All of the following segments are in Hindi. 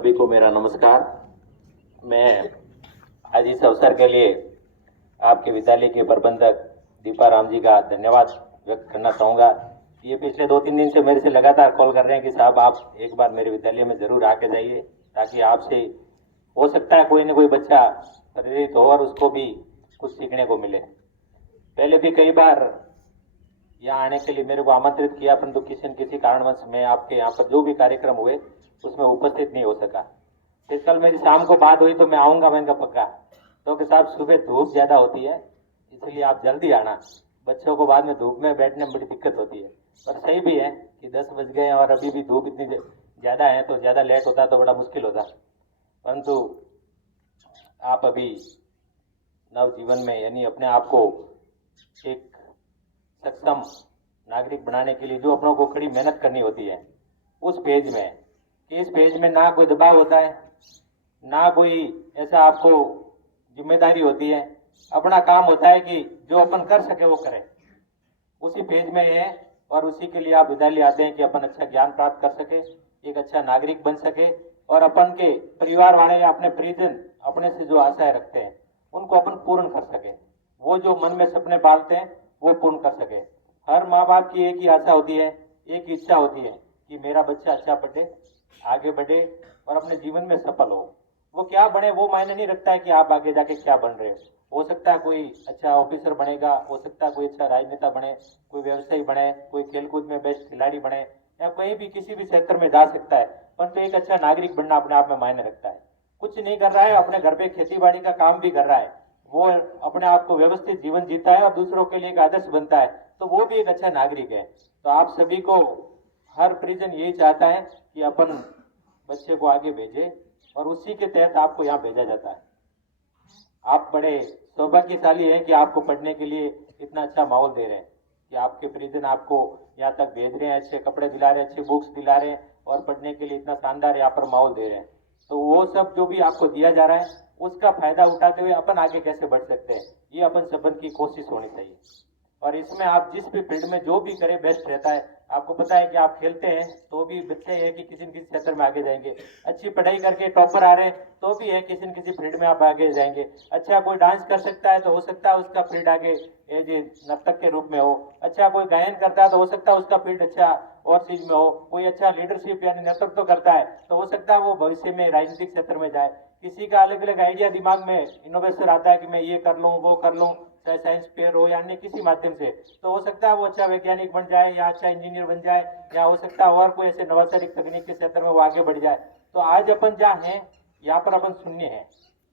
सभी को मेरा नमस्कार। मैं आज इस अवसर के लिए आपके विद्यालय के प्रबंधक दीपा राम जी का धन्यवाद व्यक्त करना चाहूँगा। ये पिछले 2-3 दिन से मेरे से लगातार कॉल कर रहे हैं कि साहब आप एक बार मेरे विद्यालय में ज़रूर आके जाइए, ताकि आपसे हो सकता है कोई न कोई बच्चा प्रेरित हो और उसको भी कुछ सीखने को मिले। पहले भी कई बार यहाँ आने के लिए मेरे को आमंत्रित किया, परंतु किसी कारणवश मैं आपके यहाँ पर जो भी कार्यक्रम हुए उसमें उपस्थित नहीं हो सका। फिर कल मेरी शाम को बात हुई तो मैं आऊँगा, मैंने कहा पक्का। तो कि साहब सुबह धूप ज़्यादा होती है, इसलिए आप जल्दी आना, बच्चों को बाद में धूप में बैठने में बड़ी दिक्कत होती है। पर सही भी है कि 10 बज गए हैं और अभी भी धूप इतनी ज़्यादा है, तो ज़्यादा लेट होता तो बड़ा मुश्किल होता। परंतु आप अभी नव जीवन में यानी अपने आप को एक सक्षम नागरिक बनाने के लिए जो अपनों को कड़ी मेहनत करनी होती है, उस पेज में इस पेज में ना कोई दबाव होता है, ना कोई ऐसा आपको जिम्मेदारी होती है। अपना काम होता है कि जो अपन कर सके वो करें, उसी पेज में है। और उसी के लिए आप विद्यालय आते हैं कि अपन अच्छा ज्ञान प्राप्त कर सके, एक अच्छा नागरिक बन सके और अपन के परिवार वाले या अपने परिजन अपने से जो आशाएं रखते हैं उनको अपन पूर्ण कर सके। वो जो मन में सपने पालते हैं वो पूर्ण कर सके। हर माँ बाप की एक ही आशा होती है, एक ही इच्छा होती है कि मेरा बच्चा अच्छा पढ़े, आगे बढ़े और अपने जीवन में सफल हो। वो क्या बने वो मायने नहीं रखता है कि आप आगे जाके क्या बन रहे हो सकता है कोई अच्छा ऑफिसर बनेगा, हो सकता है कोई अच्छा राजनेता बने, कोई व्यवसायी बने, कोई खेलकूद में बेस्ट खिलाड़ी बने, या कहीं भी किसी भी क्षेत्र में जा सकता है। परंतु एक अच्छा नागरिक बनना अपने आप में मायने रखता है। कुछ नहीं कर रहा है, अपने घर पे खेती बाड़ी का काम भी कर रहा है, वो अपने आप को व्यवस्थित जीवन जीता है और दूसरों के लिए एक आदर्श बनता है, तो वो भी एक अच्छा नागरिक है। तो आप सभी को हर परिजन यही चाहता है कि अपन बच्चे को आगे भेजे और उसी के तहत आपको यहाँ भेजा जाता है। आप बड़े सौभाग्यशाली हैं कि आपको पढ़ने के लिए इतना अच्छा माहौल दे रहे हैं कि आपके परिजन आपको यहाँ तक भेज रहे हैं, अच्छे कपड़े दिला रहे हैं, अच्छी बुक्स दिला रहे हैं और पढ़ने के लिए इतना शानदार यहाँ पर माहौल दे रहे हैं। तो वो सब जो भी आपको दिया जा रहा है उसका फायदा उठाते हुए अपन आगे कैसे बढ़ सकते हैं, ये अपन सबन की कोशिश होनी चाहिए। और इसमें आप जिस भी फील्ड में जो भी करें बेस्ट रहता है। आपको पता है कि आप खेलते हैं तो भी बच्चे हैं कि किसी न किसी क्षेत्र में आगे जाएंगे, अच्छी पढ़ाई करके टॉपर आ रहे हैं तो भी है किसी न किसी फील्ड में आप आगे जाएंगे। अच्छा कोई डांस कर सकता है तो हो सकता है उसका फील्ड आगे एज ए नर्तक के रूप में हो। अच्छा कोई गायन करता है तो हो सकता है उसका फील्ड अच्छा और चीज में हो। कोई अच्छा लीडरशिप यानी नेतृत्व करता है तो हो सकता है वो भविष्य में राजनीतिक क्षेत्र में जाए। किसी का अलग अलग आइडिया दिमाग में इनोवेशन आता है कि मैं ये कर लूँ वो कर लूँ, चाहे साइंस फेयर हो या अन्य किसी माध्यम से, तो हो सकता है वो अच्छा वैज्ञानिक बन जाए या अच्छा इंजीनियर बन जाए, या हो सकता है और कोई ऐसे नवाचारिक तकनीक के क्षेत्र में वो आगे बढ़ जाए। तो आज अपन जहाँ हैं यहाँ पर अपन शून्य हैं।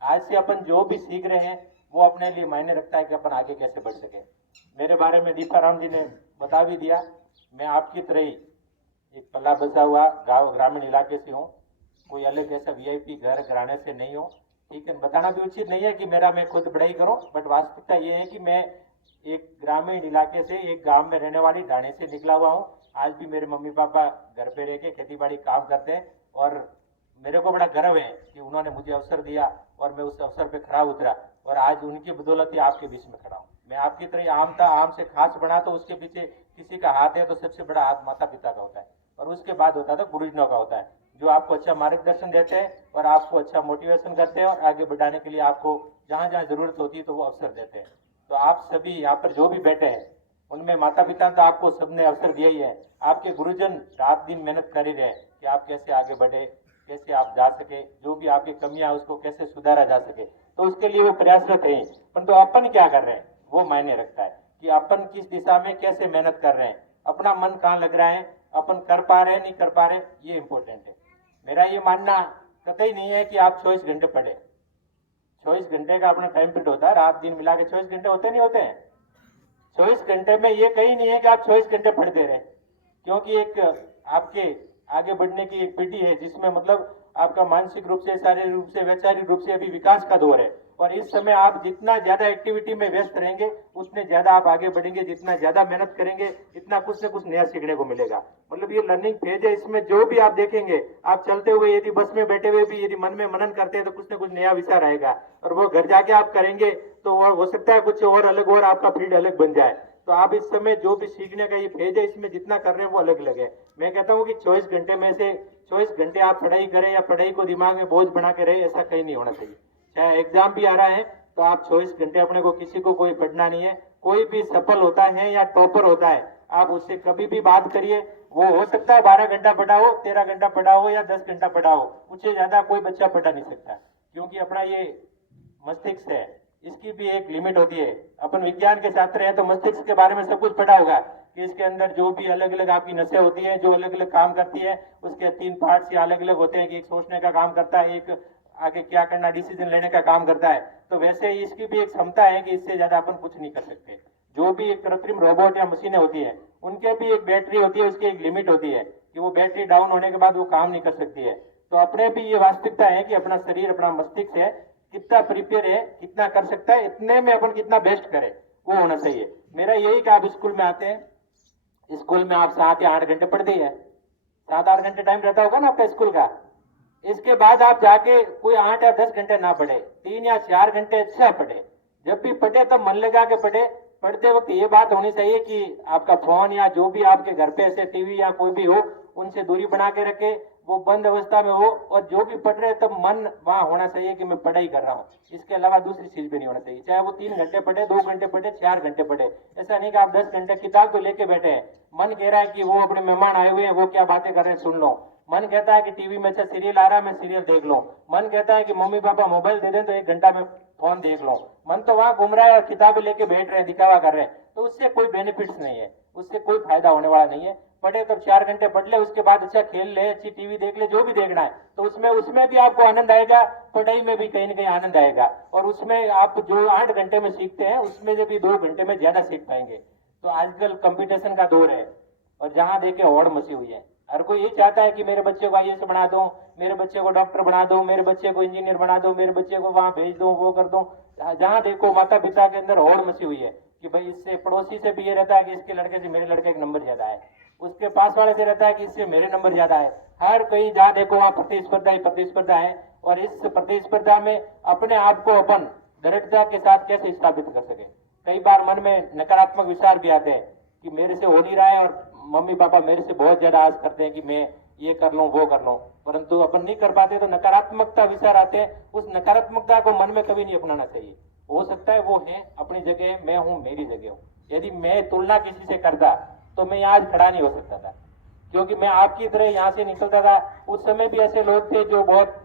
आज से अपन जो भी सीख रहे हैं वो अपने लिए मायने रखता है कि अपन आगे कैसे बढ़ सके। मेरे बारे में दीपा राम जी ने बता भी दिया। मैं आपकी तरह ही एक पल्ला बसा हुआ गाँव ग्रामीण इलाके से हूँ, कोई अलग ऐसा वीआईपी घर घराने से नहीं हूँ। ठीक है, बताना भी उचित नहीं है कि मेरा मैं खुद पढ़ाई करूं, बट वास्तविकता ये है कि मैं एक ग्रामीण इलाके से एक गांव में रहने वाली ढाणी से निकला हुआ हूं। आज भी मेरे मम्मी पापा घर पे रह के खेती बाड़ी काम करते हैं और मेरे को बड़ा गर्व है कि उन्होंने मुझे अवसर दिया और मैं उस अवसर पे खड़ा उतरा और आज उनकी बदौलत ही आपके बीच में खड़ा हूँ। मैं आपकी तरह आम था, आम से खास बना तो उसके पीछे किसी का हाथ है तो सबसे बड़ा हाथ माता पिता का होता है और उसके बाद होता है तो गुरुजनों का होता है, जो आपको अच्छा मार्गदर्शन देते हैं और आपको अच्छा मोटिवेशन करते हैं और आगे बढ़ाने के लिए आपको जहाँ जहाँ जरूरत होती है तो वो अवसर देते हैं। तो आप सभी यहाँ पर जो भी बैठे हैं उनमें माता पिता तो आपको सबने अवसर दिया ही है, आपके गुरुजन रात दिन मेहनत कर ही रहे कि आप कैसे आगे बढ़े, कैसे आप जा सके, जो भी आपकी कमियां उसको कैसे सुधारा जा सके, तो उसके लिए वो प्रयासरत है। परंतु अपन क्या कर रहे हैं वो मायने रखता है कि अपन किस दिशा में कैसे मेहनत कर रहे हैं, अपना मन कहाँ लग रहा है, अपन कर पा रहे हैं नहीं कर पा रहे, ये इंपॉर्टेंट है। मेरा ये मानना कतई नहीं है कि आप 24 घंटे पढ़े। 24 घंटे का अपना टाइम पीरियड होता है, रात दिन मिला के 24 घंटे होते नहीं होते हैं। 24 घंटे में ये कहीं नहीं है कि आप 24 घंटे पढ़ दे रहे हैं, क्योंकि एक आपके आगे बढ़ने की एक पीढ़ी है जिसमें मतलब आपका मानसिक रूप से, शारीरिक रूप से, वैचारिक रूप से अभी विकास का दौर है और इस समय आप जितना ज्यादा एक्टिविटी में व्यस्त रहेंगे उतने ज्यादा आप आगे बढ़ेंगे, जितना ज्यादा मेहनत करेंगे इतना कुछ न कुछ नया सीखने को मिलेगा। मतलब ये लर्निंग फेज है, इसमें जो भी आप देखेंगे, आप चलते हुए यदि बस में बैठे हुए भी यदि मन में मनन करते हैं तो कुछ न कुछ नया विचार आएगा और वो घर जाके आप करेंगे तो हो सकता है कुछ और अलग और आपका फील्ड अलग बन जाए। तो आप इस समय जो भी सीखने का ये फेज है इसमें जितना कर रहे हैं वो अलग अलग है। मैं कहता हूँ कि 24 घंटे में से 24 घंटे आप पढ़ाई करें या पढ़ाई को दिमाग में बोझ बना के रहे, ऐसा कहीं नहीं होना चाहिए। चाहे एग्जाम भी आ रहा है तो आप 24 घंटे अपने को किसी को कोई पढ़ना नहीं है। कोई भी सफल होता है या टॉपर होता है, आप उससे कभी भी बात करिए, वो हो सकता है 12 घंटा पढ़ा हो, 13 घंटा पढ़ा हो या 10 घंटा पढ़ा हो, उससे ज्यादा कोई बच्चा पढ़ा नहीं सकता। क्योंकि अपना ये मस्तिष्क है, इसकी भी एक लिमिट होती है। अपन विज्ञान के छात्र हैं तो मस्तिष्क के बारे में सब कुछ पढ़ा होगा कि इसके अंदर जो भी अलग अलग आपकी नसें होती है, जो अलग अलग काम करती है, उसके 3 पार्ट्स या अलग अलग होते हैं कि एक सोचने का काम करता है, एक आगे क्या करना डिसीजन लेने का काम करता है। तो वैसे ही इसकी भी एक क्षमता है कि इससे ज्यादा अपन कुछ नहीं कर सकते। जो भी एक कृत्रिम रोबोट या मशीनें होती है उनके भी एक बैटरी होती है, उसकी एक लिमिट होती है कि वो बैटरी डाउन होने के बाद वो काम नहीं कर सकती है। तो अपने भी ये वास्तविकता है कि अपना शरीर, अपना मस्तिष्क है, कितना प्रिपेयर है, कितना कर सकता है, इतने में अपन कितना बेस्ट करें वो होना चाहिए। मेरा यही कि आप स्कूल में आते हैं, स्कूल में आप 7 या 8 घंटे पढ़ते ही है, 7-8 घंटे टाइम रहता होगा ना आपका स्कूल का। इसके बाद आप जाके कोई 8 या 10 घंटे ना पढ़े, 3 या 4 घंटे अच्छा पढ़े। जब भी पढ़े तब मन लगा के पढ़े। पढ़ते वक्त ये बात होनी चाहिए कि आपका फोन या जो भी आपके घर पे ऐसे टीवी या कोई भी हो, उनसे दूरी बना के रखे, वो बंद अवस्था में हो, और जो भी पढ़ रहे तब मन वहां होना चाहिए कि मैं पढ़ाई कर रहा हूँ। इसके अलावा दूसरी चीज भी नहीं होना चाहिए। चाहे वो 3 घंटे पढ़े, 2 घंटे पढ़े, 4 घंटे पढ़े, ऐसा नहीं कि आप 10 घंटे किताब तो लेके बैठे हैं। मन कह रहा है कि वो अपने मेहमान आए हुए हैं, वो क्या बातें कर रहे हैं सुन लो। मन कहता है कि टीवी में अच्छा सीरियल आ रहा है, मैं सीरियल देख लूं। मन कहता है कि मम्मी पापा मोबाइल दे दें तो 1 घंटा में फोन देख लो। मन तो वहां घूम रहा है और किताबें लेके बैठ रहे हैं, दिखावा कर रहे हैं। तो उससे कोई बेनिफिट्स नहीं है, उससे कोई फायदा होने वाला नहीं है। पढ़े तो 4 घंटे पढ़ ले, उसके बाद अच्छा खेल ले, अच्छी टीवी देख ले, जो भी देखना है, तो उसमें उसमें भी आपको आनंद आएगा, पढ़ाई में भी कहीं ना कहीं आनंद आएगा। और उसमें आप जो 8 घंटे में सीखते हैं उसमें से भी 2 घंटे में ज्यादा सीख पाएंगे। तो आजकल कंपटीशन का दौर है और जहां देखे होड़ मची हुई है। हर कोई ये चाहता है कि मेरे बच्चे को आईएएस बना दो, मेरे बच्चे को डॉक्टर बना दो, मेरे बच्चे को इंजीनियर बना दो, मेरे बच्चे को वहां भेज दो, वो कर दो। जहां देखो माता पिता के अंदर होड़ मची हुई है कि भाई इससे पड़ोसी से भी ये रहता है कि इसके लड़के से मेरे लड़के का नंबर ज्यादा है, उसके पास वाले से रहता है कि इससे मेरे नंबर ज्यादा है। हर कहीं जहाँ देखो वहां प्रतिस्पर्धा ही प्रतिस्पर्धा है। और इस प्रतिस्पर्धा में अपने आप को अपन दृढ़ता के साथ कैसे स्थापित कर सके। कई बार मन में नकारात्मक विचार भी आते हैं कि मेरे से हो नहीं रहा है, और मम्मी पापा मेरे से बहुत ज्यादा आस करते हैं कि मैं ये कर लूं वो कर लूं, परंतु अपन नहीं कर पाते तो नकारात्मकता विचार आते हैं। उस नकारात्मकता को मन में कभी नहीं अपनाना चाहिए। हो सकता है वो है अपनी जगह, मैं हूं मेरी जगह हूं। यदि मैं तुलना किसी से करता तो मैं आज खड़ा नहीं हो सकता था, क्योंकि मैं आपकी तरह यहाँ से निकलता था। उस समय भी ऐसे लोग थे जो बहुत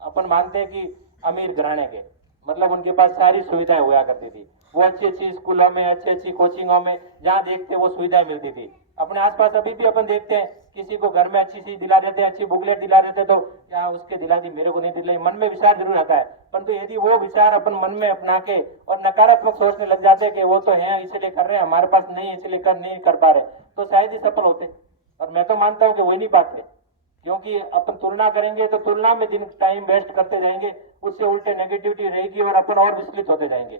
अपन मानते हैं कि अमीर घराने के, मतलब उनके पास सारी सुविधाएं हुआ करती थी। वो अच्छी अच्छी स्कूलों में, अच्छी अच्छी कोचिंगों में जहाँ देखते वो सुविधाएं मिलती थी। अपने आसपास अभी भी अपन देखते हैं किसी को घर में अच्छी चीज दिला देते हैं, अच्छी बुकलेट दिला देते तो क्या उसके दिला दी, मेरे को नहीं दिलाई, मन में विचार जरूर आता है। परंतु यदि वो विचार अपन मन में अपना के और नकारात्मक सोचने लग जाते हैं कि वो तो है इसलिए कर रहे हैं, हमारे पास नहीं इसलिए कर नहीं कर पा रहे, तो शायद ही सफल होते। और मैं तो मानता हूँ कि वो नहीं पाते, क्योंकि अपन तुलना करेंगे तो तुलना में जिन टाइम वेस्ट करते जाएंगे उससे उल्टे नेगेटिविटी रहेगी और अपन और विचलित होते जाएंगे।